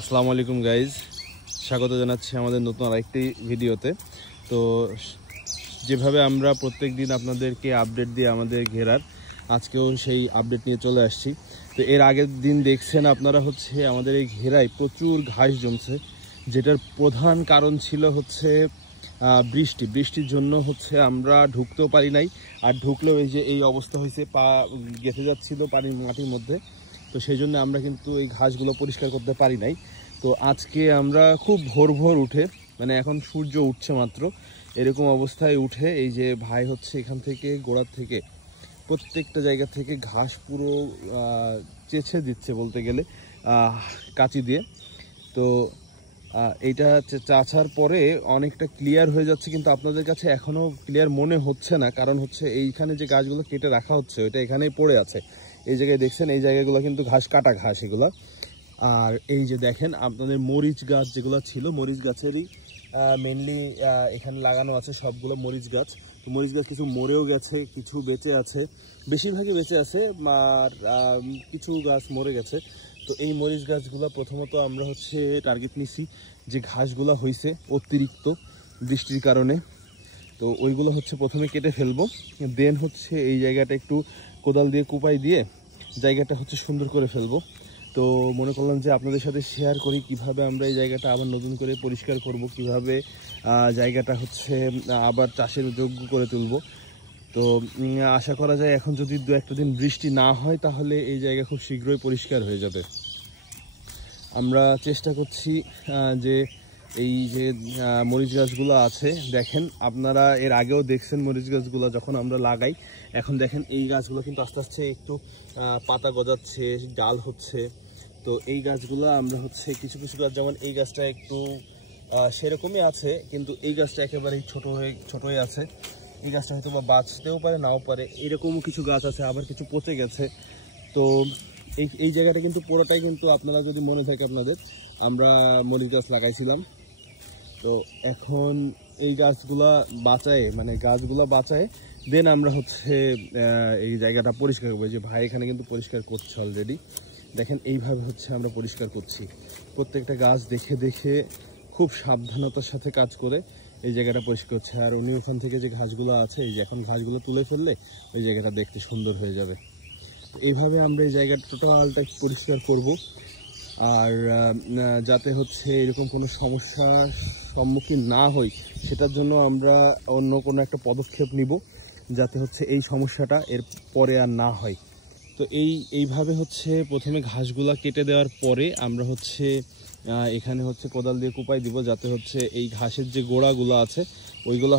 আসসালামু আলাইকুম গাইজ, স্বাগত জানাচ্ছি আমাদের নতুন আরেকটি ভিডিওতে। তো যেভাবে আমরা প্রত্যেক দিন আপনাদেরকে আপডেট দিয়ে আমাদের ঘেরার, আজকেও সেই আপডেট নিয়ে চলে আসছি। তো এর আগের দিন দেখছেন আপনারা আমাদের এই ঘেরায় প্রচুর ঘাস জমছে, যেটার প্রধান কারণ ছিল বৃষ্টির জন্য আমরা ঢুকতেও পারি নাই। আর ঢুকলেও এই অবস্থা হয়েছে, পা গেঁথে যাচ্ছিল মাটির মধ্যে। তো সেই জন্য আমরা কিন্তু এই ঘাসগুলো পরিষ্কার করতে পারি নাই। তো আজকে আমরা খুব ভোর উঠে, মানে এখন সূর্য উঠছে মাত্র, এরকম অবস্থায় উঠে এই যে ভাই এখান থেকে গোড়ার থেকে প্রত্যেকটা জায়গা থেকে ঘাস পুরো চেঁচে দিচ্ছে বলতে গেলে কাঁচি দিয়ে। তো এইটা চাছার পরে অনেকটা ক্লিয়ার হয়ে যাচ্ছে, কিন্তু আপনাদের কাছে এখনও ক্লিয়ার মনে হচ্ছে না, কারণ এইখানে যে গাছগুলো কেটে রাখা হচ্ছে ওইটা এখানেই পড়ে আছে। এই জায়গায় দেখছেন, এই জায়গাগুলো কিন্তু কাটা ঘাস এগুলো। আর এই যে দেখেন আপনাদের মরিচ গাছ যেগুলো ছিল, মরিচ গাছেরই মেনলি এখানে লাগানো আছে সবগুলো মরিচ গাছ। তো মরিচ গাছ কিছু মরেও গেছে, কিছু বেঁচে আছে, বেশিরভাগই বেঁচে আছে, আর কিছু গাছ মরে গেছে। তো এই মরিচ গাছগুলো প্রথমত আমরা টার্গেট নিছি যে ঘাসগুলো হয়েছে অতিরিক্ত বৃষ্টির কারণে, তো ওইগুলো প্রথমে কেটে ফেলবো। দেন এই জায়গাটা একটু কোদাল দিয়ে কুপাই দিয়ে জায়গাটা সুন্দর করে ফেলবো। তো মনে করলাম যে আপনাদের সাথে শেয়ার করি কিভাবে আমরা এই জায়গাটা আবার নতুন করে পরিষ্কার করব, কিভাবে জায়গাটা আবার চাষের যোগ্য করে তুলব। তো আশা করা যায় এখন যদি দু একটা দিন বৃষ্টি না হয় তাহলে এই জায়গা খুব শীঘ্রই পরিষ্কার হয়ে যাবে। আমরা চেষ্টা করছি যে এই যে মরিচ গাছগুলো আছে, দেখেন আপনারা এর আগেও দেখছেন মরিচ গাছগুলো যখন আমরা লাগাই, এখন দেখেন এই গাছগুলো কিন্তু আস্তে আস্তে একটু পাতা গজাচ্ছে, ডাল হচ্ছে। তো এই গাছগুলো আমরা কিছু কিছু গাছ, যেমন এই গাছটা একটু সেরকমই আছে, কিন্তু এই গাছটা একেবারেই ছোট হয়ে আছে। এই গাছটা হয়তো বা বাঁচতেও পারে, নাও পারে, এরকমও কিছু গাছ আছে, আবার কিছু পচে গেছে। তো এই জায়গাটা কিন্তু পুরোটাই কিন্তু আপনারা যদি মনে থাকে আপনাদের, আমরা মরিচ গাছ লাগাইছিলাম। তো এখন এই গাছগুলা বাঁচায় দেন আমরা এই জায়গাটা পরিষ্কার করবো। যে ভাই এখানে কিন্তু পরিষ্কার করছে অলরেডি, দেখেন এইভাবে আমরা পরিষ্কার করছি। প্রত্যেকটা গাছ দেখে দেখে খুব সাবধানতার সাথে কাজ করে এই জায়গাটা পরিষ্কার হচ্ছে। আর উনি ওখান থেকে যে ঘাসগুলো আছে, এই যে এখন ঘাসগুলো তুলে ফেললে ওই জায়গাটা দেখতে সুন্দর হয়ে যাবে। এইভাবে আমরা এই জায়গাটা টোটালটা পরিষ্কার করব, আর যাতে এরকম কোনো সমস্যার সম্মুখীন না হই, সেটার জন্য আমরা অন্য কোনো একটা পদক্ষেপ নিব, যাতে এই সমস্যাটা এর পরে আর না হয়। তো এইভাবে প্রথমে ঘাসগুলা কেটে দেওয়ার পরে আমরা এখানে কোদাল দিয়ে কুপাই দিব, যাতে এই ঘাসের যে গোড়াগুলো আছে ওইগুলা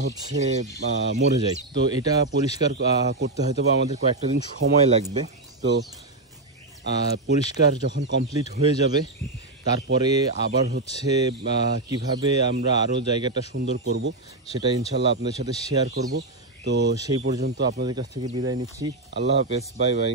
মরে যায়। তো এটা পরিষ্কার করতে হয়তো বা আমাদের কয়েকটা দিন সময় লাগবে। তো পরিষ্কার যখন কমপ্লিট হয়ে যাবে, তারপরে আবার কিভাবে আমরা আরও জায়গাটা সুন্দর করব সেটা ইনশাল্লাহ আপনাদের সাথে শেয়ার করব। তো সেই পর্যন্ত আপনাদের কাছ থেকে বিদায় নিচ্ছি। আল্লাহ হাফেজ, বাই বাই।